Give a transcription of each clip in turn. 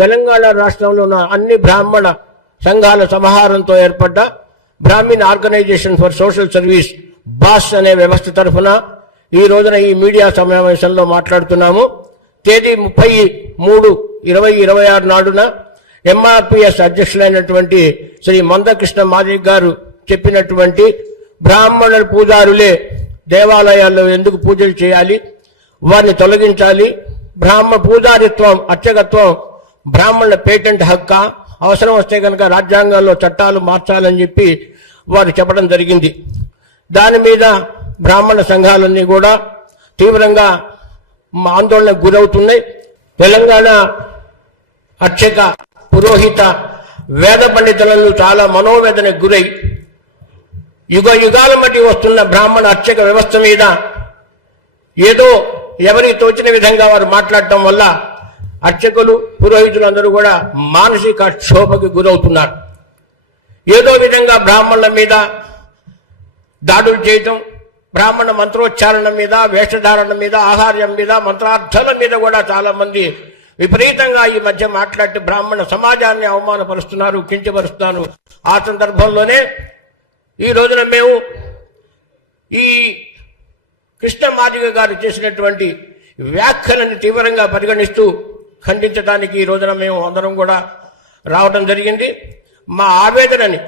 తెలంగాణ రాష్ట్రంలో ఉన్న అన్ని బ్రాహ్మణ సంఘాల సమాహారంతో ఏర్పడ్డ Brahmin organization for social service BOSS అనే వ్యవస్థ తరఫున ఈ రోజున ఈ మీడియా సమావేశంలో మాట్లాడుతున్నాము. తేదీ 30/3/2026 నాడున ఎంఆర్పిఎస్ అధ్యక్షులైనటువంటి శ్రీ మందకృష్ణ మాదిగ గారు చెప్పినటువంటి బ్రాహ్మణ పూజారులే దేవాలయాల్లో ఎందుకు పూజలు చేయాలి, వారిని తొలగించాలి, బ్రాహ్మణ పూజారిత్వం అర్చకత్వం బ్రాహ్మణుల పేటెంట్ హక్క, అవసరం వస్తే కనుక రాజ్యాంగాల్లో చట్టాలు మార్చాలని చెప్పి వారు చెప్పడం జరిగింది. దాని మీద బ్రాహ్మణ సంఘాలన్నీ కూడా తీవ్రంగా ఆందోళనకు గురవుతున్నాయి. తెలంగాణ అర్చక పురోహిత వేద పండితులను చాలా మనోవేదనకు గురై యుగ యుగాల మధ్య వస్తున్న బ్రాహ్మణ అర్చక వ్యవస్థ మీద ఏదో ఎవరికి తోచిన విధంగా వారు మాట్లాడటం వల్ల అర్చకులు పురోహితులందరూ కూడా మానసిక క్షోభకు గురవుతున్నారు. ఏదో విధంగా బ్రాహ్మణుల మీద దాడులు చేయటం, బ్రాహ్మణ మంత్రోచ్చారణ మీద, వేషధారణ మీద, ఆహార్యం మీద, మంత్రార్థాల మీద కూడా చాలా మంది విపరీతంగా ఈ మధ్య మాట్లాడి బ్రాహ్మణ సమాజాన్ని అవమానపరుస్తున్నారు, కించపరుస్తున్నారు. ఆ సందర్భంలోనే ఈ రోజున మేము ఈ కృష్ణ మాదిగ గారు చేసినటువంటి వ్యాఖ్యలను తీవ్రంగా పరిగణిస్తూ ఖండించడానికి ఈ రోజున మేము అందరం కూడా రావడం జరిగింది. మా ఆవేదనని,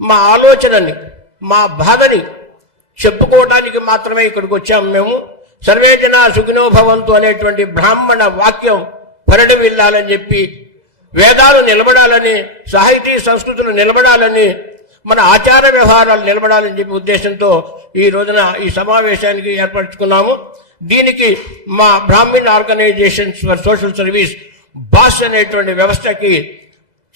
మా ఆలోచనని, మా బాధని చెప్పుకోవడానికి మాత్రమే ఇక్కడికి వచ్చాము. మేము సర్వే జనా సుఖినో భవంతు అనేటువంటి బ్రాహ్మణ వాక్యం పరిడవిల్లాలని చెప్పి, వేదాలు నిలబడాలని, సాహితీ సంస్కృతులు నిలబడాలని, మన ఆచార వ్యవహారాలు నిలబడాలని చెప్పి ఉద్దేశంతో ఈ రోజున ఈ సమావేశానికి ఏర్పరచుకున్నాము. దీనికి మా Brahmin organizations for social service BOSS అనేటువంటి వ్యవస్థకి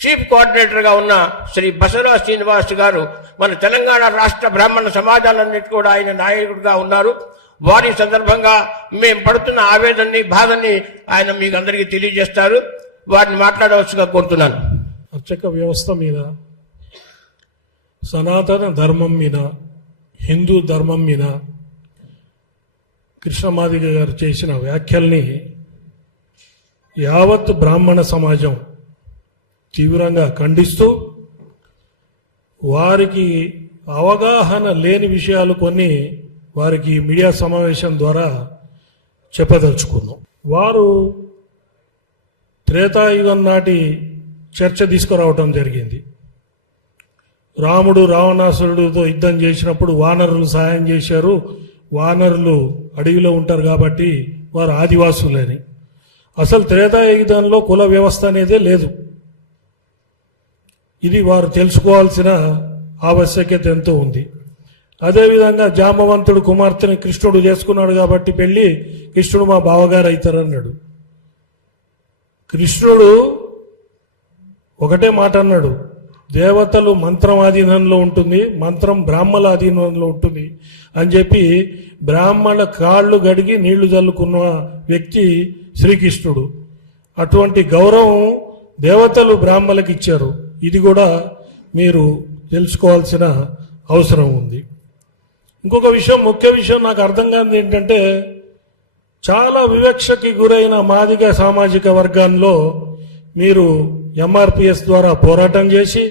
చీఫ్ కోఆర్డినేటర్గా ఉన్న శ్రీ బసవరాజ్ శ్రీనివాస్ గారు మన తెలంగాణ రాష్ట్ర బ్రాహ్మణ సమాజాలన్నిటి కూడా ఆయన నాయకుడిగా ఉన్నారు. వారి సందర్భంగా మేము పడుతున్న ఆవేదనని, బాధని ఆయన మీకు అందరికీ తెలియజేస్తారు. వారిని మాట్లాడవలసిగా కోరుతున్నాను. అర్చక వ్యవస్థ మీద, సనాతన ధర్మం మీద, హిందూ ధర్మం మీద కృష్ణమాదిగ గారు చేసిన వ్యాఖ్యల్ని యావత్ బ్రాహ్మణ సమాజం తీవ్రంగా ఖండిస్తూ, వారికి అవగాహన లేని విషయాలు కొన్ని వారికి మీడియా సమావేశం ద్వారా చెప్పదలుచుకున్నాం. వారు త్రేతాయుగం నాటి చర్చ తీసుకురావటం జరిగింది. రాముడు రావణాసురుడితో యుద్ధం చేసినప్పుడు వానరులు సహాయం చేశారు, వానరులు అడవిలో ఉంటారు కాబట్టి వారు ఆదివాసులని. అసలు త్రేతాయుగంలో కుల వ్యవస్థ అనేదే లేదు. ఇది వారు తెలుసుకోవాల్సిన ఆవశ్యకత ఎంతో ఉంది. అదేవిధంగా జాంబవంతుడు కుమార్తెని కృష్ణుడు చేసుకున్నాడు కాబట్టి పెళ్లి, కృష్ణుడు మా బావగారు అవుతారన్నాడు. కృష్ణుడు ఒకటే మాట అన్నాడు, దేవతలు మంత్రం ఆధీనంలో ఉంటుంది, మంత్రం బ్రాహ్మణ ఆధీనంలో ఉంటుంది అని చెప్పి బ్రాహ్మణ కాళ్ళు గడిగి నీళ్లు చల్లుకున్న వ్యక్తి శ్రీకృష్ణుడు. అటువంటి గౌరవం దేవతలు బ్రాహ్మణులకు ఇచ్చారు. ఇది కూడా మీరు తెలుసుకోవాల్సిన అవసరం ఉంది. ఇంకొక విషయం, ముఖ్య విషయం నాకు అర్థం కానిది ఏంటంటే, చాలా వివక్షకి గురైన మాదిగ సామాజిక వర్గాల్లో మీరు ఎంఆర్పిఎస్ ద్వారా పోరాటం చేసి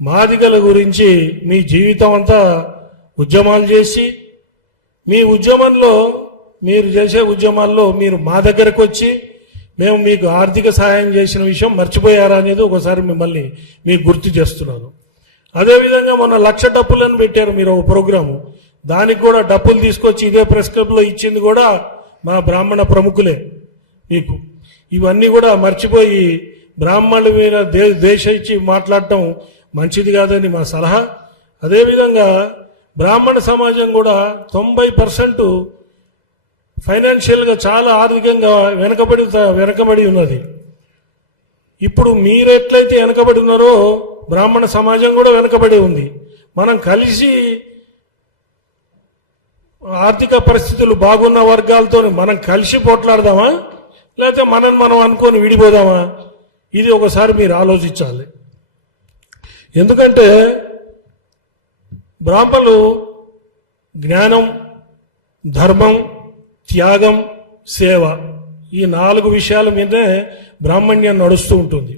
మాదిగల గురించి మీ జీవితం అంతా ఉద్యమాలు చేసి, మీ ఉద్యమంలో, మీరు చేసే ఉద్యమాల్లో మీరు మా దగ్గరకు వచ్చి మేము మీకు ఆర్థిక సహాయం చేసిన విషయం మర్చిపోయారా అనేది ఒకసారి మిమ్మల్ని మీకు గుర్తు చేస్తున్నాను. అదేవిధంగా మొన్న 1,00,000 డప్పులను పెట్టారు మీరు ఒక ప్రోగ్రాము, దానికి కూడా డప్పులు తీసుకొచ్చి ఇదే ప్రెస్ క్లబ్లో ఇచ్చింది కూడా మా బ్రాహ్మణ ప్రముఖులే మీకు. ఇవన్నీ కూడా మర్చిపోయి బ్రాహ్మణుల మీద దేశ ఇచ్చి మాట్లాడటం మంచిది కాదని మా సలహా. అదేవిధంగా బ్రాహ్మణ సమాజం కూడా 90% ఫైనాన్షియల్గా చాలా ఆర్థికంగా వెనకబడి ఉన్నది. ఇప్పుడు మీరు ఎట్లయితే వెనకబడి ఉన్నారో బ్రాహ్మణ సమాజం కూడా వెనకబడి ఉంది. మనం కలిసి ఆర్థిక పరిస్థితులు బాగున్న వర్గాలతో మనం కలిసి పోట్లాడదామా, లేకపోతే మనం అనుకొని విడిపోదామా? ఇది ఒకసారి మీరు ఆలోచించాలి. ఎందుకంటే బ్రాహ్మణులు జ్ఞానం, ధర్మం, త్యాగం, సేవ, ఈ 4 విషయాల మీదే బ్రాహ్మణ్యం నడుస్తూ ఉంటుంది.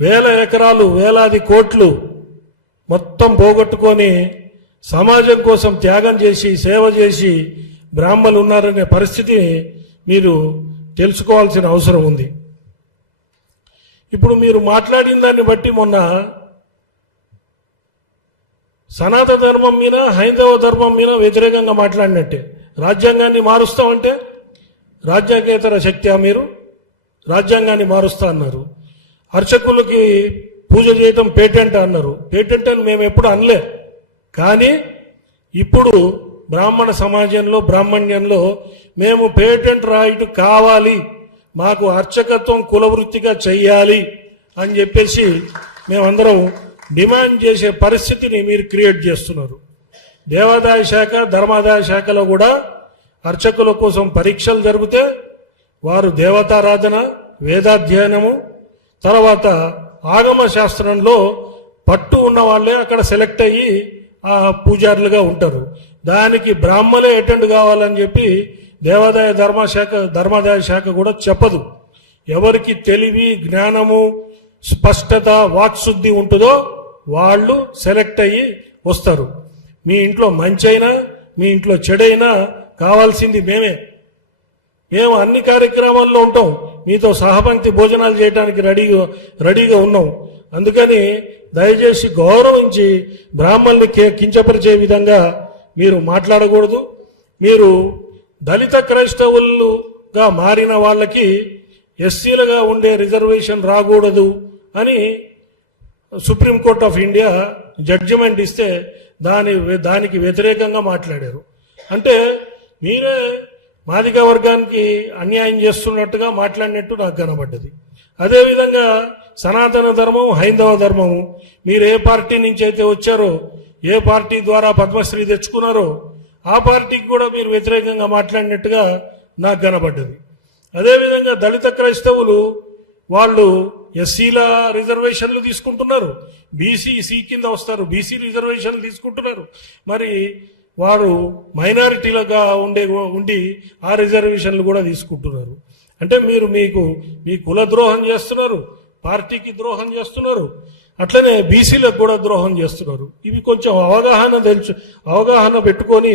వేల ఎకరాలు, వేలాది కోట్లు మొత్తం పోగొట్టుకొని సమాజం కోసం త్యాగం చేసి సేవ చేసి బ్రాహ్మణులు ఉన్నారనే పరిస్థితి మీరు తెలుసుకోవాల్సిన అవసరం ఉంది. ఇప్పుడు మీరు మాట్లాడిన దాన్ని బట్టి మొన్న సనాతన ధర్మం మీద, హైందవ ధర్మం మీద వ్యతిరేకంగా మాట్లాడినట్టే. రాజ్యాంగాన్ని మారుస్తామంటే రాజ్యాంగేతర శక్తి మీరు రాజ్యాంగాన్ని మారుస్తా అన్నారు. అర్చకులకి పూజ చేయటం పేటెంట్ అన్నారు. పేటెంట్ అని మేము ఎప్పుడు అనలే. కానీ ఇప్పుడు బ్రాహ్మణ సమాజంలో, బ్రాహ్మణ్యంలో మేము పేటెంట్ రైట్ కావాలి, మాకు అర్చకత్వం కులవృత్తిగా చెయ్యాలి అని చెప్పేసి మేమందరం డిమాండ్ చేసే పరిస్థితిని మీరు క్రియేట్ చేస్తున్నారు. దేవాదాయ శాఖ, ధర్మాదాయ శాఖలో కూడా అర్చకుల కోసం పరీక్షలు జరిగితే వారు దేవతారాధన, వేదాధ్యయనము, తర్వాత ఆగమ శాస్త్రంలో పట్టు ఉన్న వాళ్ళే అక్కడ సెలెక్ట్ అయ్యి ఆ పూజారులుగా ఉంటారు. దానికి బ్రాహ్మలే అటెండ్ కావాలని చెప్పి దేవాదాయ ధర్మాదాయ శాఖ కూడా చెప్పదు. ఎవరికి తెలివి, జ్ఞానము, స్పష్టత, వాక్శుద్ధి ఉంటుందో వాళ్ళు సెలెక్ట్ అయ్యి వస్తారు. మీ ఇంట్లో మంచి అయినా, మీ ఇంట్లో చెడైనా కావాల్సింది మేము అన్ని కార్యక్రమాల్లో ఉంటాం. మీతో సహపంక్తి భోజనాలు చేయడానికి రెడీగా ఉన్నాం. అందుకని దయచేసి గౌరవించి బ్రాహ్మణుల్ని కించపరిచే విధంగా మీరు మాట్లాడకూడదు. మీరు దళిత క్రైస్తవులుగా మారిన వాళ్ళకి ఎస్సీలుగా ఉండే రిజర్వేషన్ రాకూడదు అని సుప్రీంకోర్టు ఆఫ్ ఇండియా జడ్జిమెంట్ ఇస్తే దానికి వ్యతిరేకంగా మాట్లాడారు. అంటే మీరే మాదిగ వర్గానికి అన్యాయం చేస్తున్నట్టుగా మాట్లాడినట్టు నాకు కనబడ్డది. అదేవిధంగా సనాతన ధర్మం, హైందవ ధర్మము, మీరు ఏ పార్టీ నుంచి అయితే వచ్చారో, ఏ పార్టీ ద్వారా పద్మశ్రీ తెచ్చుకున్నారో ఆ పార్టీకి కూడా మీరు వ్యతిరేకంగా మాట్లాడినట్టుగా నాకు కనబడ్డది. అదేవిధంగా దళిత క్రైస్తవులు వాళ్ళు ఎస్సీల రిజర్వేషన్లు తీసుకుంటున్నారు, బీసీ కింద వస్తారు, బీసీ రిజర్వేషన్లు తీసుకుంటున్నారు. మరి వారు మైనారిటీలుగా ఉండి ఆ రిజర్వేషన్లు కూడా తీసుకుంటున్నారు. అంటే మీరు మీ కుల ద్రోహం చేస్తున్నారు, పార్టీకి ద్రోహం చేస్తున్నారు, అట్లనే బీసీలకు కూడా ద్రోహం చేస్తున్నారు. ఇవి కొంచెం అవగాహన పెట్టుకొని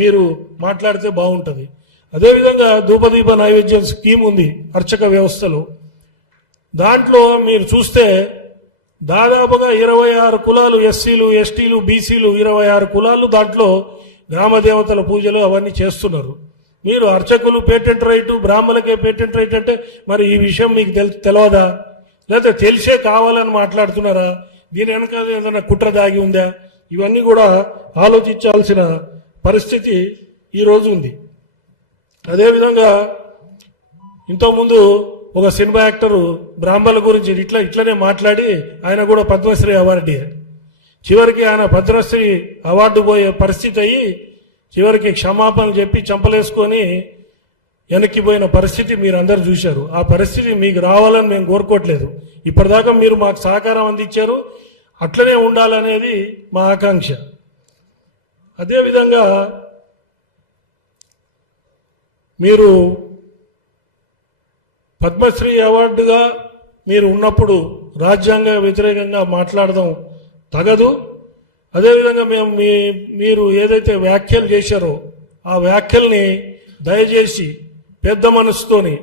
మీరు మాట్లాడితే బాగుంటుంది. అదేవిధంగా ధూపదీప నైవేద్యం స్కీమ్ ఉంది అర్చక వ్యవస్థలో. దాంట్లో మీరు చూస్తే దాదాపుగా 26 కులాలు, ఎస్సీలు, ఎస్టీలు, బీసీలు 26 కులాలు దాంట్లో గ్రామదేవతల పూజలు అవన్నీ చేస్తున్నారు. మీరు అర్చకులు పేటెంట్ రైటు, బ్రాహ్మణులకే పేటెంట్ రైట్ అంటే మరి ఈ విషయం మీకు తెలియదా? లేకపోతే తెలిసే కావాలని మాట్లాడుతున్నారా? దీని వెనక ఏదైనా కుట్ర దాగి ఉందా? ఇవన్నీ కూడా ఆలోచించాల్సిన పరిస్థితి ఈరోజు ఉంది. అదేవిధంగా ఇంతకుముందు ఒక సినిమా యాక్టరు బ్రాహ్మణుల గురించి ఇట్లనే మాట్లాడి ఆయన కూడా పద్మశ్రీ అవార్డు, చివరికి ఆయన పద్మశ్రీ అవార్డు పోయే పరిస్థితి అయ్యి చివరికి క్షమాపణలు చెప్పి చంపలేసుకొని వెనక్కిపోయిన పరిస్థితి మీరు అందరు చూశారు. ఆ పరిస్థితి మీకు రావాలని మేము కోరుకోవట్లేదు. ఇప్పటిదాకా మీరు మాకు సహకారం అందించారు, అట్లనే ఉండాలనేది మా ఆకాంక్ష. అదేవిధంగా మీరు పద్మశ్రీ అవార్డుగా మీరు ఉన్నప్పుడు రాజ్యాంగ వ్యతిరేకంగా మాట్లాడడం తగదు. అదేవిధంగా మీరు ఏదైతే వ్యాఖ్యలు చేశారో ఆ వ్యాఖ్యల్ని దయచేసి పెద్ద మనసుతోని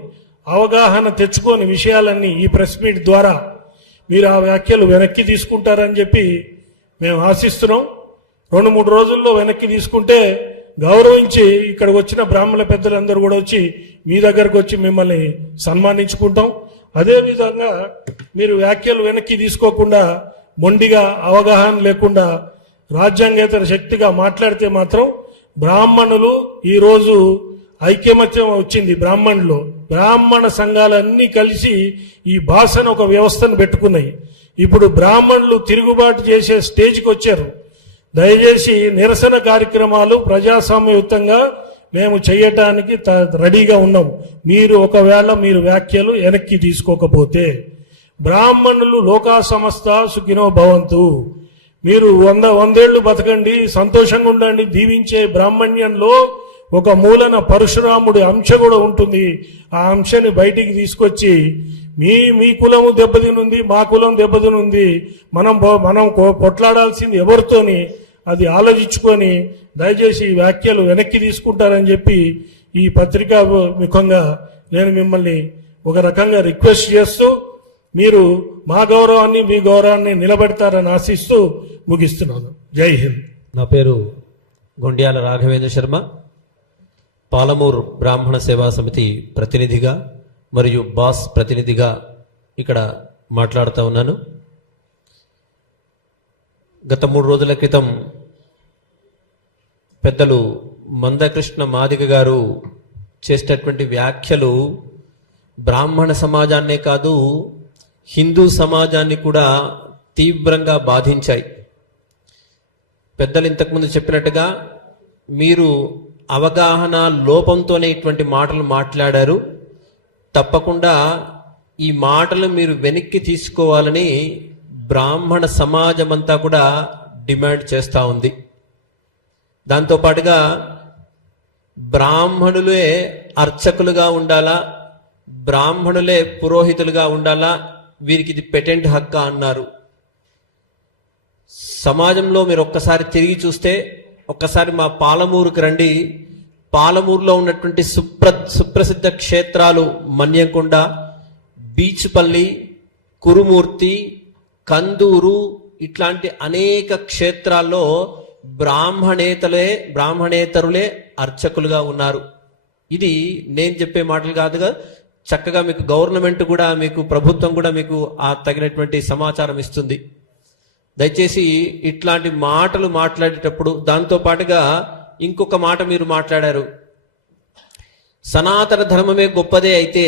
అవగాహన తెచ్చుకొని విషయాలన్నీ ఈ ప్రెస్ మీట్ ద్వారా మీరు ఆ వ్యాఖ్యలు వెనక్కి తీసుకుంటారని చెప్పి మేము ఆశిస్తున్నాం. 2-3 రోజుల్లో వెనక్కి తీసుకుంటే గౌరవించి ఇక్కడ వచ్చిన బ్రాహ్మణ పెద్దలందరూ కూడా వచ్చి మీ దగ్గరకు వచ్చి మిమ్మల్ని సన్మానించుకుంటాం. అదేవిధంగా మీరు వ్యాఖ్యలు వెనక్కి తీసుకోకుండా మొండిగా అవగాహన లేకుండా రాజ్యాంగేతర శక్తిగా మాట్లాడితే మాత్రం బ్రాహ్మణులు ఈరోజు ఐక్యమత్యం వచ్చింది. బ్రాహ్మణ సంఘాలన్నీ కలిసి ఈ భాషను ఒక వ్యవస్థను పెట్టుకున్నాయి. ఇప్పుడు బ్రాహ్మణులు తిరుగుబాటు చేసే స్టేజ్కి వచ్చారు. దయచేసి నిరసన కార్యక్రమాలు ప్రజాస్వామ్యయుతంగా మేము చేయటానికి రెడీగా ఉన్నాం. ఒకవేళ మీరు వ్యాఖ్యలు వెనక్కి తీసుకోకపోతే బ్రాహ్మణులు లోకా సమస్త సుఖినో భవంతు, మీరు 100 ఏళ్లు బతకండి, సంతోషంగా ఉండండి, దీవించే బ్రాహ్మణ్యంలో ఒక మూలన పరశురాముడి అంశ కూడా ఉంటుంది. ఆ అంశాన్ని బయటికి తీసుకొచ్చి మీ కులము దెబ్బతినుంది, మా కులం దెబ్బతినుంది, మనం కొట్లాడాల్సింది ఎవరితోని అది ఆలోచించుకొని దయచేసి ఈ వ్యాఖ్యలు వెనక్కి తీసుకుంటారని చెప్పి ఈ పత్రికా ముఖంగా నేను మిమ్మల్ని ఒక రకంగా రిక్వెస్ట్ చేస్తూ మీరు మా గౌరవాన్ని మీ గౌరవాన్ని నిలబెడతారని ఆశిస్తూ ముగిస్తున్నాను. జై హింద్. నా పేరు గొండ్యాల రాఘవేంద్ర శర్మ, పాలమూరు బ్రాహ్మణ సేవా సమితి ప్రతినిధిగా మరియు బాస్ ప్రతినిధిగా ఇక్కడ మాట్లాడుతూ ఉన్నాను. గత 3 రోజుల క్రితం పెద్దలు మందకృష్ణ మాదిగ గారు చేసినటువంటి వ్యాఖ్యలు బ్రాహ్మణ సమాజాన్నే కాదు హిందూ సమాజాన్ని కూడా తీవ్రంగా బాధించాయి. పెద్దలు ఇంతకుముందు చెప్పినట్టుగా మీరు అవగాహన లోపంతోనే ఇటువంటి మాటలు మాట్లాడారు. తప్పకుండా ఈ మాటలు మీరు వెనక్కి తీసుకోవాలని బ్రాహ్మణ సమాజం అంతా కూడా డిమాండ్ చేస్తూ ఉంది. దాంతోపాటుగా బ్రాహ్మణులే అర్చకులుగా ఉండాలా, బ్రాహ్మణులే పురోహితులుగా ఉండాలా, వీరికి ఇది పెటెంట్ హక్కు అన్నారు. సమాజంలో మీరు ఒక్కసారి తిరిగి చూస్తే, ఒక్కసారి మా పాలమూరుకి రండి. పాలమూరులో ఉన్నటువంటి సుప్రసిద్ధ క్షేత్రాలు మన్యంకొండ, బీచ్పల్లి, కురుమూర్తి, కందూరు ఇట్లాంటి అనేక క్షేత్రాల్లో బ్రాహ్మణేతరులే అర్చకులుగా ఉన్నారు. ఇది నేను చెప్పే మాటలు కాదుగా, చక్కగా మీకు గవర్నమెంట్ కూడా, మీకు ప్రభుత్వం కూడా మీకు ఆ తగినటువంటి సమాచారం ఇస్తుంది. దయచేసి ఇట్లాంటి మాటలు మాట్లాడేటప్పుడు దాంతో పాటుగా ఇంకొక మాట మీరు మాట్లాడారు. సనాతన ధర్మమే గొప్పదే అయితే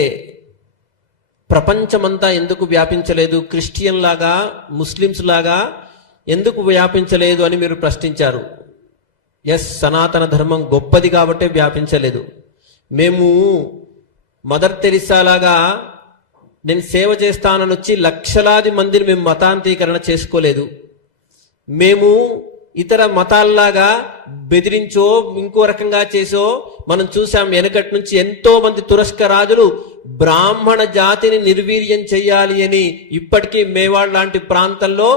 ప్రపంచమంతా ఎందుకు వ్యాపించలేదు, క్రిస్టియన్ లాగా ముస్లిమ్స్ లాగా ఎందుకు వ్యాపించలేదు అని మీరు ప్రశ్నించారు. సనాతన ధర్మం గొప్పది కాబట్టే వ్యాపించలేదు. మేము మదర్ తెరిసా లాగా నేను సేవ చేస్తానని వచ్చి లక్షలాది మందిని మేము మతాంతీకరణ చేసుకోలేదు. మేము ఇతర మతాల్లాగా బెదిరించో ఇంకో రకంగా చేసో మనం చూసాం. వెనకటి నుంచి ఎంతో మంది తురస్క రాజులు బ్రాహ్మణ జాతిని నిర్వీర్యం చెయ్యాలి అని ఇప్పటికీ మేవాడ్ లాంటి ప్రాంతంలో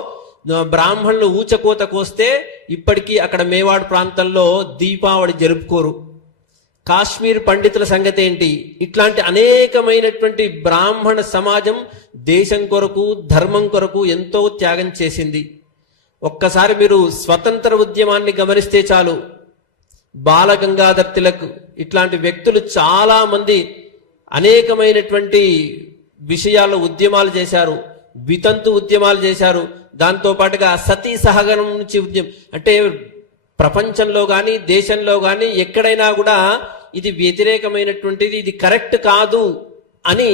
బ్రాహ్మణులు ఊచకోత కోస్తే ఇప్పటికీ అక్కడ మేవాడ్ ప్రాంతంలో దీపావళి జరుపుకోరు. కాశ్మీర్ పండితుల సంగతి ఏంటి? ఇట్లాంటి అనేకమైనటువంటి బ్రాహ్మణ సమాజం దేశం కొరకు ధర్మం కొరకు ఎంతో త్యాగం చేసింది. ఒక్కసారి మీరు స్వతంత్ర ఉద్యమాన్ని గమనిస్తే చాలు, బాలగంగాధర్ తిలక్ ఇట్లాంటి వ్యక్తులు చాలా మంది అనేకమైనటువంటి విషయాల్లో ఉద్యమాలు చేశారు, వితంతు ఉద్యమాలు చేశారు. దాంతో పాటుగా సతీ సహగమనం నుంచి ఉద్యమం, అంటే ప్రపంచంలో కానీ దేశంలో కానీ ఎక్కడైనా కూడా ఇది వ్యతిరేకమైనటువంటిది, ఇది కరెక్ట్ కాదు అని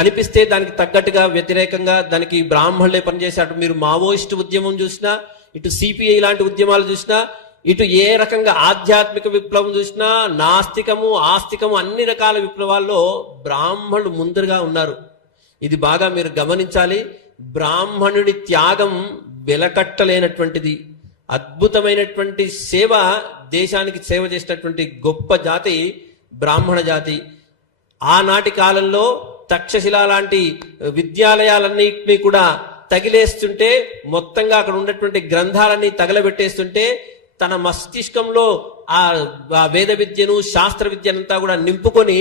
అనిపిస్తే దానికి తగ్గట్టుగా వ్యతిరేకంగా దానికి బ్రాహ్మణులే పనిచేశారు. మీరు మావోయిస్టు ఉద్యమం చూసినా, ఇటు సిపిఐ లాంటి ఉద్యమాలు చూసినా, ఇటు ఏ రకంగా ఆధ్యాత్మిక విప్లవం చూసినా, నాస్తికము ఆస్తికము అన్ని రకాల విప్లవాల్లో బ్రాహ్మణులు ముందరగా ఉన్నారు. ఇది బాగా మీరు గమనించాలి. బ్రాహ్మణుడి త్యాగం వెలకట్టలేనటువంటిది. అద్భుతమైనటువంటి సేవ, దేశానికి సేవ చేసినటువంటి గొప్ప జాతి బ్రాహ్మణ జాతి. ఆనాటి కాలంలో తక్షశిల లాంటి విద్యాలయాలన్నింటినీ కూడా తగిలేస్తుంటే, మొత్తంగా అక్కడ ఉన్నటువంటి గ్రంథాలన్నీ తగలబెట్టేస్తుంటే, తన మస్తిష్కంలో ఆ వేద విద్యను శాస్త్ర విద్యనంతా కూడా నింపుకొని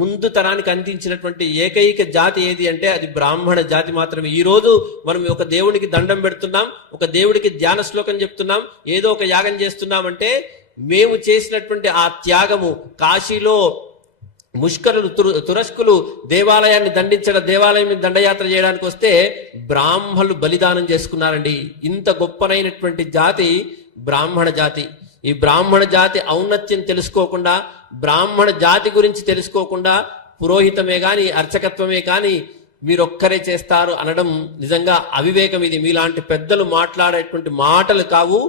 ముందు తరానికి అందించినటువంటి ఏకైక జాతి ఏది అంటే అది బ్రాహ్మణ జాతి మాత్రమే. ఈ రోజు మనం ఒక దేవునికి దండం పెడుతున్నాం, ఒక దేవుడికి ధ్యాన శ్లోకం చెప్తున్నాం, ఏదో ఒక యాగం చేస్తున్నామంటే మేము చేసినటువంటి ఆ త్యాగము. కాశీలో ముష్కరులు తురస్కులు దేవాలయాన్ని దేవాలయం దండయాత్ర చేయడానికి వస్తే బ్రాహ్మణులు బలిదానం చేసుకున్నారండి. ఇంత గొప్పనైనటువంటి జాతి బ్రాహ్మణ జాతి. ఈ బ్రాహ్మణ జాతి ఔన్నత్యం తెలుసుకోకుండా, బ్రాహ్మణ జాతి గురించి తెలుసుకోకుండా పురోహితమే గాని అర్చకత్వమే కాని మీరొక్కరే చేస్తారు అనడం నిజంగా అవివేకం. ఇది మీలాంటి పెద్దలు మాట్లాడేటువంటి మాటలు కావు.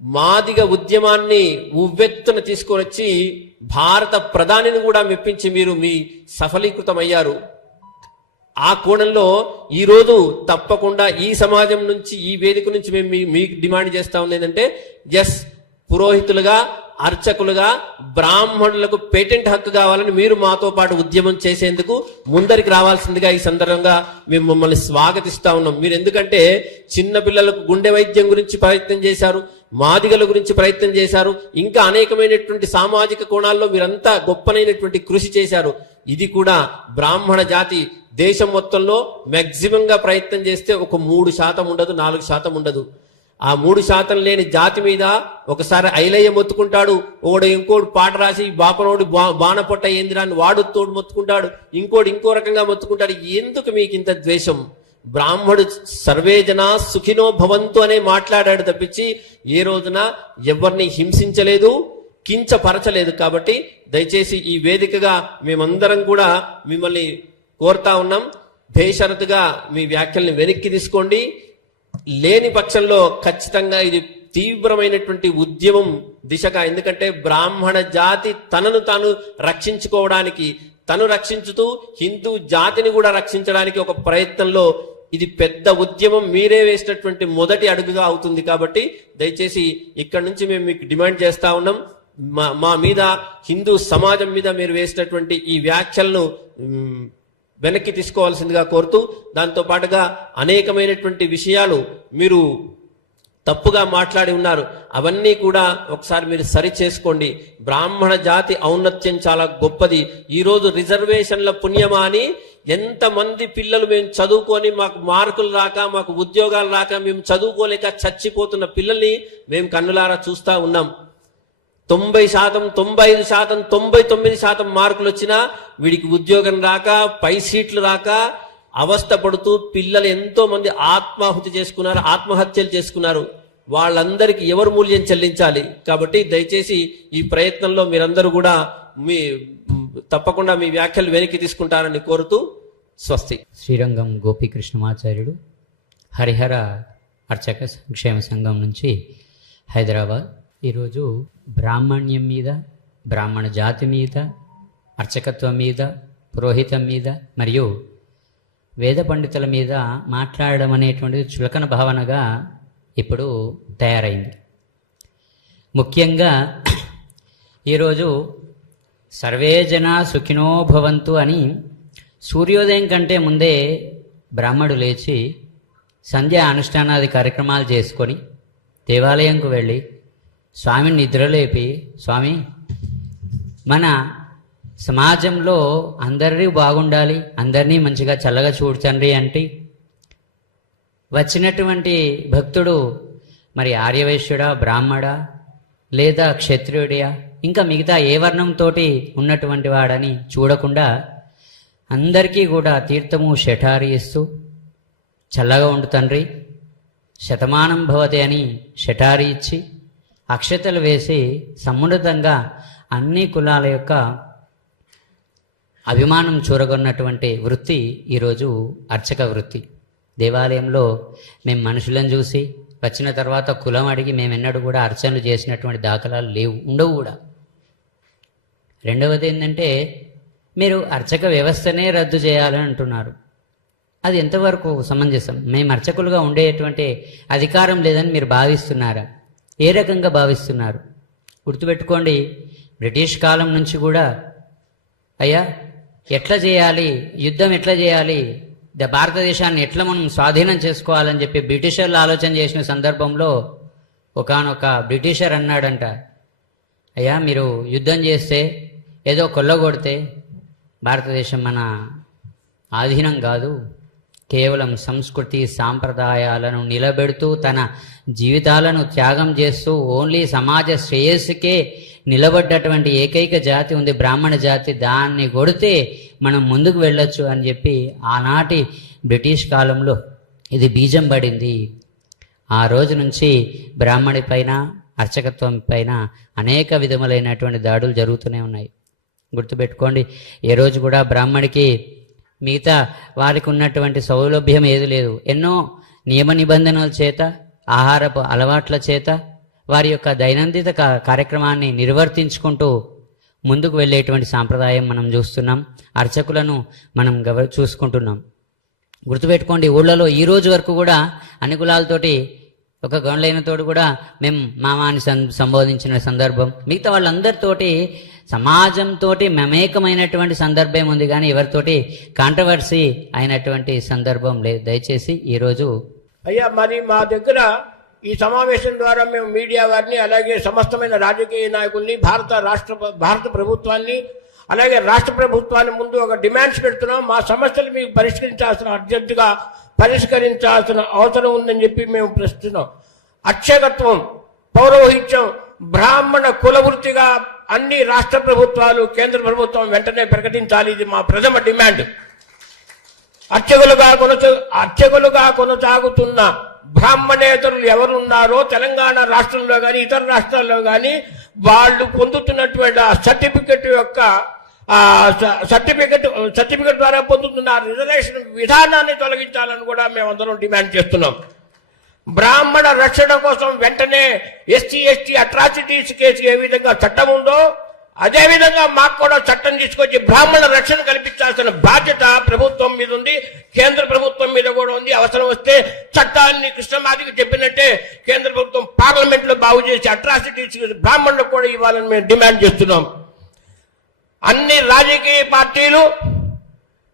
మాదిగ ఉద్యమాన్ని ఉవ్వెత్తున తీసుకొని వచ్చి భారత ప్రధానిని కూడా మెప్పించి మీరు మీ సఫలీకృతమయ్యారు. ఆ కోణంలో ఈరోజు తప్పకుండా ఈ సమాజం నుంచి, ఈ వేదిక నుంచి మేము మీకు డిమాండ్ చేస్తా ఉంది ఏంటంటే, పురోహితులుగా అర్చకులుగా బ్రాహ్మణులకు పేటెంట్ హక్కు కావాలని మీరు మాతో పాటు ఉద్యమం చేసేందుకు ముందరికి రావాల్సిందిగా ఈ సందర్భంగా మేము మమ్మల్ని స్వాగతిస్తా ఉన్నాం. మీరు ఎందుకంటే చిన్న పిల్లలకు గుండె వైద్యం గురించి ప్రయత్నం చేశారు, మాదిగల గురించి ప్రయత్నం చేశారు, ఇంకా అనేకమైనటువంటి సామాజిక కోణాల్లో మీరంతా గొప్పనైనటువంటి కృషి చేశారు. ఇది కూడా బ్రాహ్మణ జాతి దేశం మొత్తంలో మాక్సిమం గా ప్రయత్నం చేస్తే ఒక 3% ఉండదు, 4% ఉండదు. ఆ 3% లేని జాతి మీద ఒకసారి ఐలయ్య మొత్తుకుంటాడు, ఓడు ఇంకోడు పాట రాసి బాపనోడు బాణపొట్ట ఏందిరాన్ని వాడు తోడు మొత్తుకుంటాడు, ఇంకోడు ఇంకో రకంగా మొత్తుకుంటాడు. ఎందుకు మీకు ఇంత ద్వేషం? బ్రాహ్మడు సర్వే జనా సుఖినో భవంతు అనే మాట్లాడాడు తప్పించి ఏ రోజున ఎవరిని హింసించలేదు, కించపరచలేదు. కాబట్టి దయచేసి ఈ వేదికగా మేమందరం కూడా మిమ్మల్ని కోరుతా ఉన్నాం, బేషరతుగా మీ వ్యాఖ్యల్ని వెనక్కి తీసుకోండి. లేని పక్షంలో ఖచ్చితంగా ఇది తీవ్రమైనటువంటి ఉద్యమం దిశగా, ఎందుకంటే బ్రాహ్మణ జాతి తనను తాను రక్షించుకోవడానికి, తను రక్షించుతూ హిందూ జాతిని కూడా రక్షించడానికి ఒక ప్రయత్నంలో ఇది పెద్ద ఉద్యమం మీరే వేసినటువంటి మొదటి అడుగుగా అవుతుంది. కాబట్టి దయచేసి ఇక్కడ నుంచి మేము మీకు డిమాండ్ చేస్తా ఉన్నాం, మా మీద, హిందూ సమాజం మీద మీరు వేసినటువంటి ఈ వ్యాఖ్యలను వెనక్కి తీసుకోవాల్సిందిగా కోరుతూ, దాంతో పాటుగా అనేకమైనటువంటి విషయాలు మీరు తప్పుగా మాట్లాడి ఉన్నారు, అవన్నీ కూడా ఒకసారి మీరు సరి చేసుకోండి. బ్రాహ్మణ జాతి ఔన్నత్యం చాలా గొప్పది. ఈరోజు రిజర్వేషన్ల పుణ్యమా అని ఎంతమంది పిల్లలు మేము చదువుకొని మాకు మార్కులు రాక, మాకు ఉద్యోగాలు రాక, మేము చదువుకోలేక చచ్చిపోతున్న పిల్లల్ని మేము కన్నులారా చూస్తా ఉన్నాం. 90%, 95%, 99% మార్కులు వచ్చినా వీడికి ఉద్యోగం రాక, పై సీట్లు రాక అవస్థ పడుతూ పిల్లలు ఎంతో మంది ఆత్మాహుతి చేసుకున్నారు, ఆత్మహత్యలు చేసుకున్నారు. వాళ్ళందరికీ ఎవరు మూల్యం చెల్లించాలి? కాబట్టి దయచేసి ఈ ప్రయత్నంలో మీరందరూ కూడా తప్పకుండా మీ వ్యాఖ్యలు వెనక్కి తీసుకుంటారని కోరుతూ స్వస్తి. శ్రీరంగం గోపీకృష్ణమాచార్యుడు, హరిహర అర్చక సంక్షేమ సంఘం నుంచి హైదరాబాద్. ఈరోజు బ్రాహ్మణ్యం మీద, బ్రాహ్మణ జాతి మీద, అర్చకత్వం మీద, పురోహితం మీద మరియు వేద పండితుల మీద మాట్లాడడం అనేటువంటిది చులకన భావనగా ఇప్పుడు తయారైంది. ముఖ్యంగా ఈరోజు సర్వే జనా సుఖినో భవంతు అని సూర్యోదయం కంటే ముందే బ్రాహ్మడు లేచి సంధ్యా అనుష్ఠానాది కార్యక్రమాలు చేసుకొని దేవాలయంకు వెళ్ళి స్వామిని నిద్రలేపి, స్వామి మన సమాజంలో అందరినీ బాగుండాలి, అందరినీ మంచిగా చల్లగా చూడ్చండి అంటే వచ్చినటువంటి భక్తుడు మరి ఆర్యవైశ్యుడా, బ్రాహ్మడా, లేదా క్షత్రియుడియా, ఇంకా మిగతా ఏ వర్ణంతో ఉన్నటువంటి వాడని చూడకుండా అందరికీ కూడా తీర్థము శఠారి ఇస్తూ చల్లగా ఉండు తండ్రి, శతమానం భవతి అని శఠారి ఇచ్చి అక్షతలు వేసి సమున్నతంగా అన్ని కులాల యొక్క అభిమానం చూరగొన్నటువంటి వృత్తి ఈరోజు అర్చక వృత్తి. దేవాలయంలో మేము మనుషులను చూసి వచ్చిన తర్వాత కులం అడిగి మేమెన్నడూ కూడా అర్చనలు చేసినటువంటి దాఖలాలు లేవు, ఉండవు కూడా. రెండవది ఏంటంటే మీరు అర్చక వ్యవస్థనే రద్దు చేయాలని అంటున్నారు. అది ఎంతవరకు సమంజసం? మేము అర్చకులుగా ఉండేటువంటి అధికారం లేదని మీరు భావిస్తున్నారా? ఏ రకంగా భావిస్తున్నారు? గుర్తుపెట్టుకోండి, బ్రిటిష్ కాలం నుంచి కూడా అయ్యా ఎట్లా చేయాలి, యుద్ధం ఎట్లా చేయాలి, భారతదేశాన్ని ఎట్లా మనం స్వాధీనం చేసుకోవాలని చెప్పి బ్రిటిషర్లు ఆలోచన చేసిన సందర్భంలో ఒకానొక బ్రిటిషర్ అన్నాడంట, అయ్యా మీరు యుద్ధం చేస్తే, ఏదో కొల్లగొడితే భారతదేశం మన ఆధీనం కాదు, కేవలం సంస్కృతి సాంప్రదాయాలను నిలబెడుతూ తన జీవితాలను త్యాగం చేస్తూ ఓన్లీ సమాజ శ్రేయస్సుకే నిలబడ్డటువంటి ఏకైక జాతి ఉంది బ్రాహ్మణ జాతి, దాన్ని కొడితే మనం ముందుకు వెళ్ళొచ్చు అని చెప్పి ఆనాటి బ్రిటిష్ కాలంలో ఇది బీజం పడింది. ఆ రోజు నుంచి బ్రాహ్మణి పైన, అర్చకత్వం పైన అనేక విధములైనటువంటి దాడులు జరుగుతూనే ఉన్నాయి. గుర్తుపెట్టుకోండి, ఏ రోజు కూడా బ్రాహ్మడికి మిగతా వారికి ఉన్నటువంటి సౌలభ్యం ఏది లేదు. ఎన్నో నియమ నిబంధనల చేత, ఆహారపు అలవాట్ల చేత వారి యొక్క దైనందిన కార్యక్రమాన్ని నిర్వర్తించుకుంటూ ముందుకు వెళ్ళేటువంటి సాంప్రదాయం మనం చూస్తున్నాం. అర్చకులను మనం చూసుకుంటున్నాం. గుర్తుపెట్టుకోండి, ఊళ్ళలో ఈ రోజు వరకు కూడా అన్ని కులాలతోటి ఒక గౌండ్లైనతోడు కూడా మేము మామ అని సంబోధించిన సందర్భం, మిగతా వాళ్ళందరితోటి సమాజంతో మమేకమైనటువంటి సందర్భం ఉంది, కానీ ఎవరితోటి కాంట్రవర్సీ అయినటువంటి సందర్భం లేదు. దయచేసి ఈరోజు అయ్యా, మరి మా దగ్గర ఈ సమావేశం ద్వారా మేము మీడియా వారిని, అలాగే సమస్తమైన రాజకీయ నాయకుల్ని, భారత ప్రభుత్వాన్ని, అలాగే రాష్ట్ర ప్రభుత్వాన్ని ముందు ఒక డిమాండ్స్ పెడుతున్నాం. మా సమస్యలు మీకు అర్జెంటుగా పరిష్కరించాల్సిన అవసరం ఉందని చెప్పి మేము ప్రశ్నిస్తున్నాం. అక్షయకత్వం, పౌరోహిత్యం, బ్రాహ్మణ కులవృత్తిగా అన్ని రాష్ట్ర ప్రభుత్వాలు, కేంద్ర ప్రభుత్వం వెంటనే ప్రకటించాలి. ఇది మా ప్రథమ డిమాండ్. అర్చకులుగా కొనసాగుతున్న బ్రాహ్మణేతరులు ఎవరున్నారో తెలంగాణ రాష్ట్రంలో కానీ ఇతర రాష్ట్రాల్లో కానీ వాళ్ళు పొందుతున్నటువంటి ఆ సర్టిఫికెట్ ద్వారా పొందుతున్న రిజర్వేషన్ విధానాన్ని తొలగించాలని కూడా మేమందరం డిమాండ్ చేస్తున్నాం. బ్రాహ్మణ రక్షణ కోసం వెంటనే ఎస్సీ అట్రాసిటీస్ కేసు ఏ విధంగా చట్టం ఉందో అదేవిధంగా మాకు కూడా చట్టం తీసుకొచ్చి బ్రాహ్మణ రక్షణ కల్పించాల్సిన బాధ్యత ప్రభుత్వం మీద ఉంది, కేంద్ర ప్రభుత్వం మీద కూడా ఉంది. అవసరం వస్తే చట్టాన్ని కృష్ణమాదికి చెప్పినట్టే కేంద్ర ప్రభుత్వం పార్లమెంట్ లో బాగు చేసి అట్రాసిటీస్ బ్రాహ్మణులకు కూడా ఇవ్వాలని మేము డిమాండ్ చేస్తున్నాం. అన్ని రాజకీయ పార్టీలు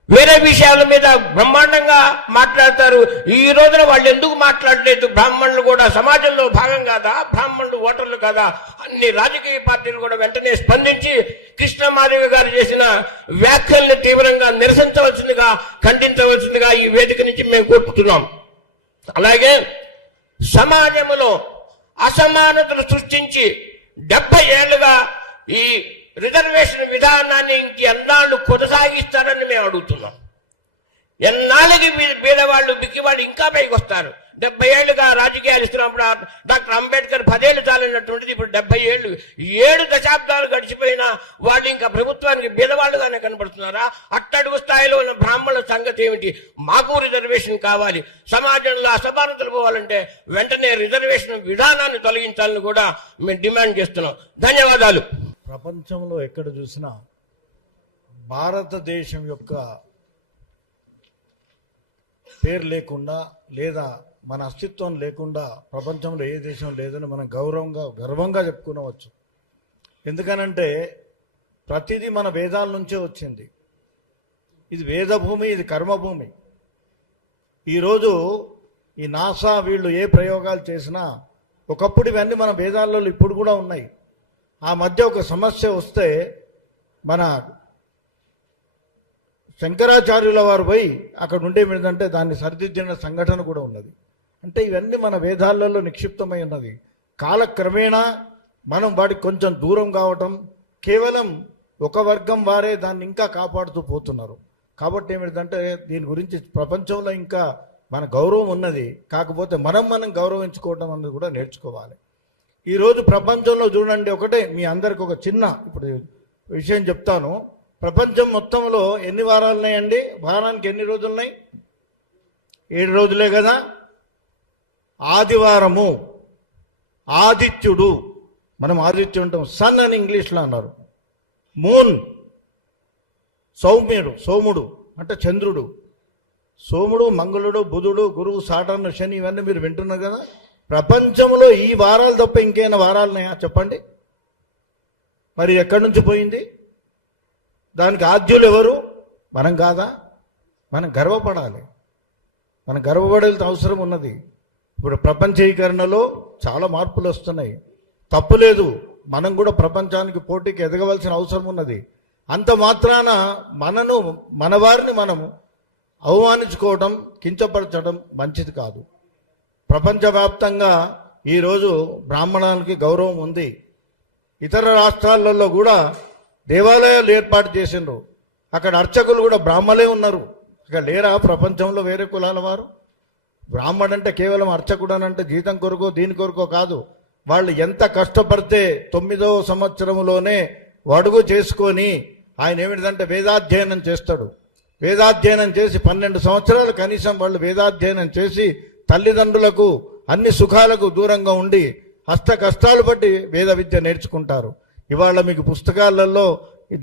వేరే విషయాల మీద బ్రహ్మాండంగా మాట్లాడతారు. ఈ రోజున వాళ్ళు ఎందుకు మాట్లాడలేదు? బ్రాహ్మణులు కూడా సమాజంలో భాగం కాదా? బ్రాహ్మణులు ఓటర్లు కాదా? అన్ని రాజకీయ పార్టీలు కూడా వెంటనే స్పందించి కృష్ణమాదిగ గారు చేసిన వ్యాఖ్యల్ని తీవ్రంగా నిరసించవలసిందిగా, ఖండించవలసిందిగా ఈ వేదిక నుంచి మేము కోరుతున్నాం. అలాగే సమాజంలో అసమానతలు సృష్టించి 70 ఏళ్లుగా ఈ రిజర్వేషన్ విధానాన్ని ఇంకెన్నాళ్ళు కొనసాగిస్తారని మేము అడుగుతున్నాం. ఎన్నాళ్ళకి పేదవాళ్ళు బిక్కివాళ్ళు ఇంకా పైకి వస్తారు. 70 ఏళ్లుగా రాజకీయాలు ఇస్తున్నప్పుడు డాక్టర్ అంబేద్కర్ 10 ఏళ్ళు చాలినటువంటిది ఇప్పుడు 70 ఏళ్ళు, 7 దశాబ్దాలు గడిచిపోయినా వాళ్ళు ఇంకా ప్రభుత్వానికి బీదవాళ్ళుగానే కనబడుతున్నారా? అట్టడుగు స్థాయిలో ఉన్న బ్రాహ్మణుల సంగతి ఏమిటి? మాకు రిజర్వేషన్ కావాలి. సమాజంలో అసమానతలు పోవాలంటే వెంటనే రిజర్వేషన్ విధానాన్ని తొలగించాలని కూడా మేము డిమాండ్ చేస్తున్నాం. ధన్యవాదాలు. ప్రపంచంలో ఎక్కడ చూసినా భారతదేశం యొక్క పేరు లేకుండా లేదా మన అస్తిత్వం లేకుండా ప్రపంచంలో ఏ దేశం లేదని మనం గర్వంగా చెప్పుకోవచ్చు. ఎందుకనంటే ప్రతిదీ మన వేదాల నుంచే వచ్చింది. ఇది వేదభూమి, ఇది కర్మభూమి. ఈరోజు ఈ నాసా వీళ్ళు ఏ ప్రయోగాలు చేసినా ఒకప్పుడు ఇవన్నీ మన వేదాలలో ఇప్పుడు కూడా ఉన్నాయి. ఆ మధ్య ఒక సమస్య వస్తే మన శంకరాచార్యుల వారు పోయి అక్కడ ఉండేమిటంటే దాన్ని సరిదిద్దిన సంఘటన కూడా ఉన్నది. అంటే ఇవన్నీ మన వేదాలలో నిక్షిప్తమై ఉన్నది. కాలక్రమేణా మనం వాటికి కొంచెం దూరం కావటం, కేవలం ఒక వర్గం వారే దాన్ని ఇంకా కాపాడుతూ పోతున్నారు. కాబట్టి ఏమిటంటే దీని గురించి ప్రపంచంలో ఇంకా మన గౌరవం ఉన్నది. కాకపోతే మనం గౌరవించుకోవటం అన్నది కూడా నేర్చుకోవాలి. ఈరోజు ప్రపంచంలో చూడండి, ఒకటే మీ అందరికి ఒక చిన్న ఇప్పుడు విషయం చెప్తాను. ప్రపంచం మొత్తంలో ఎన్ని వారాలు ఉన్నాయండి? వారానికి ఎన్ని రోజులు ఉన్నాయి? 7 రోజులే కదా. ఆదివారము ఆదిత్యుడు, మనం ఆదిత్యుడు ఉంటాం, సన్ అని ఇంగ్లీష్లో అన్నారు. మూన్ సోముడు అంటే చంద్రుడు. సోముడు, మంగళుడు, బుధుడు, గురువు, సాటర్న్, శని ఇవన్నీ మీరు వింటున్నారు కదా. ప్రపంచంలో ఈ వారాలు తప్ప ఇంకేమైనా వారాలు ఉన్నాయా చెప్పండి? మరి ఎక్కడి నుంచి పోయింది? దానికి ఆద్యులు ఎవరు? మనం కాదా? మనం గర్వపడాలి. మనం గర్వపడాల్సిన అవసరం ఉన్నది. ఇప్పుడు ప్రపంచీకరణలో చాలా మార్పులు వస్తున్నాయి, తప్పులేదు. మనం కూడా ప్రపంచానికి పోటీకి ఎదగవలసిన అవసరం ఉన్నది. అంత మాత్రాన మన వారిని మనము అవమానించుకోవడం, కించపరచడం మంచిది కాదు. ప్రపంచవ్యాప్తంగా ఈరోజు బ్రాహ్మణానికి గౌరవం ఉంది. ఇతర రాష్ట్రాలలో కూడా దేవాలయాలు ఏర్పాటు చేసిండ్రు. అక్కడ అర్చకులు కూడా బ్రాహ్మలే ఉన్నారు. అక్కడ లేరా ప్రపంచంలో వేరే కులాల వారు? బ్రాహ్మడు అంటే కేవలం అర్చకుడు అంటే జీతం కొరకో దీని కొరకో కాదు. వాళ్ళు ఎంత కష్టపడితే 9వ సంవత్సరంలోనే అడుగు చేసుకొని ఆయన ఏమిటంటే వేదాధ్యయనం చేస్తాడు. వేదాధ్యయనం చేసి 12 సంవత్సరాలు కనీసం వాళ్ళు వేదాధ్యయనం చేసి తల్లిదండ్రులకు అన్ని సుఖాలకు దూరంగా ఉండి హస్త కష్టాలు బట్టి వేద విద్య నేర్చుకుంటారు. ఇవాళ మీకు పుస్తకాలలో,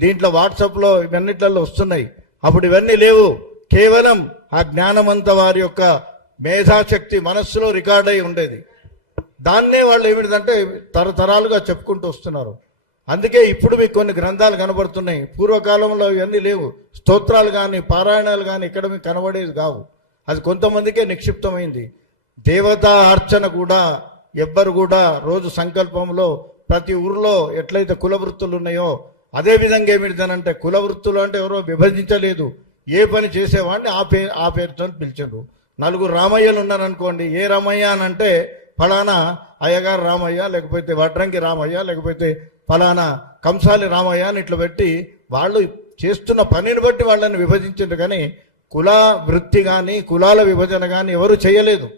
దీంట్లో వాట్సాప్లో ఇవన్నిట్లలో వస్తున్నాయి. అప్పుడు ఇవన్నీ లేవు. కేవలం ఆ జ్ఞానమంత వారి యొక్క మేధాశక్తి మనస్సులో రికార్డ్ అయి ఉండేది. దాన్నే వాళ్ళు ఏమిటంటే తరతరాలుగా చెప్పుకుంటూ వస్తున్నారు. అందుకే ఇప్పుడు మీకు కొన్ని గ్రంథాలు కనబడుతున్నాయి. పూర్వకాలంలో ఇవన్నీ లేవు. స్తోత్రాలు కానీ పారాయణాలు కానీ ఇక్కడ మీకు కనబడేది కావు. అది కొంతమందికే నిక్షిప్తమైంది. దేవతా అర్చన కూడా ఎవ్వరు కూడా రోజు సంకల్పంలో ప్రతి ఊరిలో ఎట్లయితే కుల వృత్తులు ఉన్నాయో అదే విధంగా ఏమిటిదనంటే కుల వృత్తులు అంటే ఎవరో విభజించలేదు. ఏ పని చేసేవాడిని ఆ పేరుతో పిలిచారు. నలుగురు రామయ్యలు ఉన్నారనుకోండి, ఏ రామయ్య అని అంటే ఫలానా అయ్యగారు రామయ్య, లేకపోతే వడ్రంగి రామయ్య, లేకపోతే ఫలానా కంసాలి రామయ్య అని ఇట్లా పెట్టి వాళ్ళు చేస్తున్న పనిని బట్టి వాళ్ళని విభజించారు. కానీ కుల వృత్తి కానీ కులాల విభజన కానీ ఎవరు చేయలేదు.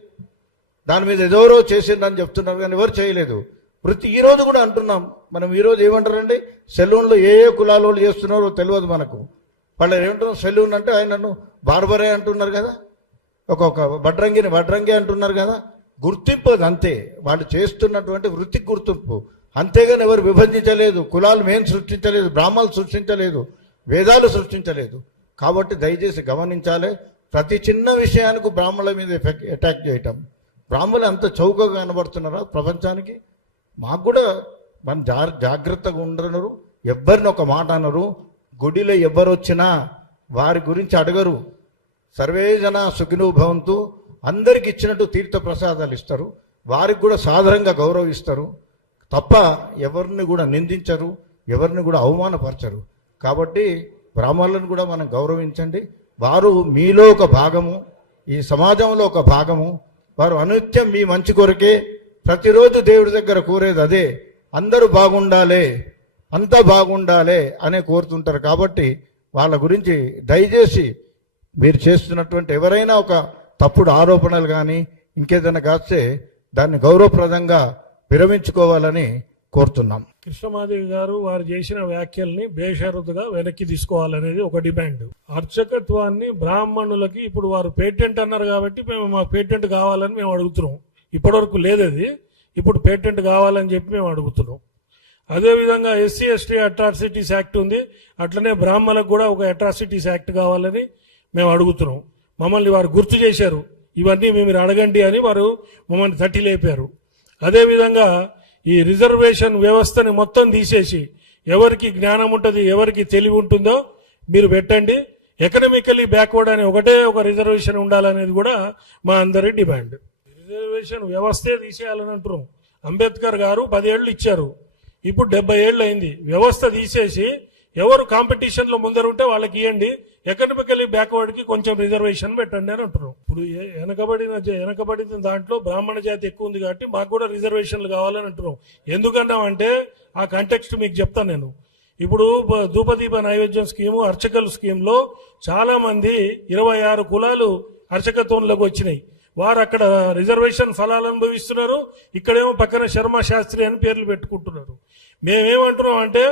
దాని మీద ఎవరో చేసిందని చెప్తున్నారు కానీ ఎవరు చేయలేదు. వృత్తి ఈరోజు కూడా అంటున్నాం మనం. ఈరోజు ఏమంటారండి, సెలూన్లో ఏ కులాల వాళ్ళు చేస్తున్నారో తెలియదు మనకు. వాళ్ళు ఏమంటారు, సెలూన్ అంటే ఆయనను బార్బరే అంటున్నారు కదా, ఒక్కొక్క వడ్రంగి అంటున్నారు కదా. గుర్తింపు అది అంతే. వాళ్ళు చేస్తున్నటువంటి వృత్తికి గుర్తింపు, అంతేగాని ఎవరు విభజించలేదు. కులాలు మేము సృష్టించలేదు, బ్రాహ్మణులు సృష్టించలేదు, వేదాలు సృష్టించలేదు. కాబట్టి దయచేసి గమనించాలి. ప్రతి చిన్న విషయానికి బ్రాహ్మణుల మీద అటాక్ చేయటం. బ్రాహ్మణులు అంత చౌకగా కనబడుతున్నారా ప్రపంచానికి? మాకు కూడా మన జాగ్రత్తగా ఉండరు. ఎవ్వరిని ఒక మాట అనరు. గుడిలో ఎవరు వచ్చినా వారి గురించి అడగరు. సర్వే జన సుఖినో భవంతు, అందరికి ఇచ్చినట్టు తీర్థ ప్రసాదాలు ఇస్తారు. వారికి కూడా సాధారణంగా గౌరవిస్తారు తప్ప ఎవరిని కూడా నిందించరు, ఎవరిని కూడా అవమానపరచరు. కాబట్టి బ్రాహ్మణులను కూడా మనం గౌరవించండి. వారు మీలో ఒక భాగము, ఈ సమాజంలో ఒక భాగము. వారు అనునిత్యం మీ మంచి కొరకే ప్రతిరోజు దేవుడి దగ్గర కోరేది అదే. అందరూ బాగుండాలి, అంతా బాగుండాలి అనే కోరుతుంటారు. కాబట్టి వాళ్ళ గురించి దయచేసి మీరు చేస్తున్నటువంటి ఎవరైనా ఒక తప్పుడు ఆరోపణలు కానీ ఇంకేదైనా కాస్తే దాన్ని గౌరవప్రదంగా విరమించుకోవాలని కోరుతున్నాం. కృష్ణమాదేవి గారు వారు చేసిన వ్యాఖ్యల్ని బేషరతుగా వెనక్కి తీసుకోవాలనేది ఒక డిమాండ్. అర్చకత్వాన్ని బ్రాహ్మణులకి ఇప్పుడు వారు పేటెంట్ అన్నారు కాబట్టి మేము మాకు పేటెంట్ కావాలని మేము అడుగుతున్నాం. ఇప్పటివరకు లేదు అది, ఇప్పుడు పేటెంట్ కావాలని చెప్పి మేము అడుగుతున్నాం. అదేవిధంగా ఎస్సీ ఎస్టీ అట్రాసిటీస్ యాక్ట్ ఉంది, అట్లనే బ్రాహ్మణులకు కూడా ఒక అట్రాసిటీస్ యాక్ట్ కావాలని మేము అడుగుతున్నాం. మమ్మల్ని వారు గుర్తు చేశారు, ఇవన్నీ మీరు అడగండి అని వారు మమ్మల్ని తట్టి లేపారు. అదేవిధంగా ఈ రిజర్వేషన్ వ్యవస్థని మొత్తం తీసేసి ఎవరికి జ్ఞానం ఉంటుంది, ఎవరికి తెలివి ఉంటుందో మీరు పెట్టండి. ఎకనామికలీ బ్యాక్వర్డ్ అనే ఒకటే ఒక రిజర్వేషన్ ఉండాలనేది కూడా మా అందరి డిమాండ్. రిజర్వేషన్ వ్యవస్థే తీసేయాలని అంటున్నాం. అంబేద్కర్ గారు 10 ఏళ్ళు ఇచ్చారు, ఇప్పుడు 70 ఏళ్ళు అయింది. వ్యవస్థ తీసేసి ఎవరు కాంపిటీషన్లో ముందరుంటే వాళ్ళకి ఇవ్వండి, ఎకనామికలీ బ్యాక్వర్డ్కి కొంచెం రిజర్వేషన్ పెట్టండి అని అంటున్నాం. ఇప్పుడు వెనకబడిన దాంట్లో బ్రాహ్మణ జాతి ఎక్కువ ఉంది కాబట్టి మాకు కూడా రిజర్వేషన్లు కావాలని అంటున్నాం. ఎందుకన్నామంటే ఆ కంటెక్స్ట్ మీకు చెప్తాను నేను. ఇప్పుడు ధూపదీప నైవేద్యం స్కీము, అర్చకల స్కీమ్లో చాలా మంది 26 కులాలు అర్చకత్వంలోకి వచ్చినాయి. వారు అక్కడ రిజర్వేషన్ ఫలాలు అనుభవిస్తున్నారు, ఇక్కడేమో పక్కన శర్మ శాస్త్రి అని పేర్లు పెట్టుకుంటున్నారు. మేమేమంటున్నాం అంటే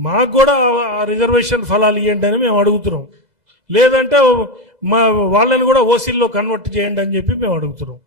మాకు కూడా ఆ రిజర్వేషన్ ఫలాలు ఇవ్వండి అని మేము అడుగుతున్నాం. లేదంటే వాళ్ళని కూడా ఓసీల్లో కన్వర్ట్ చేయండి అని చెప్పి మేము అడుగుతున్నాం.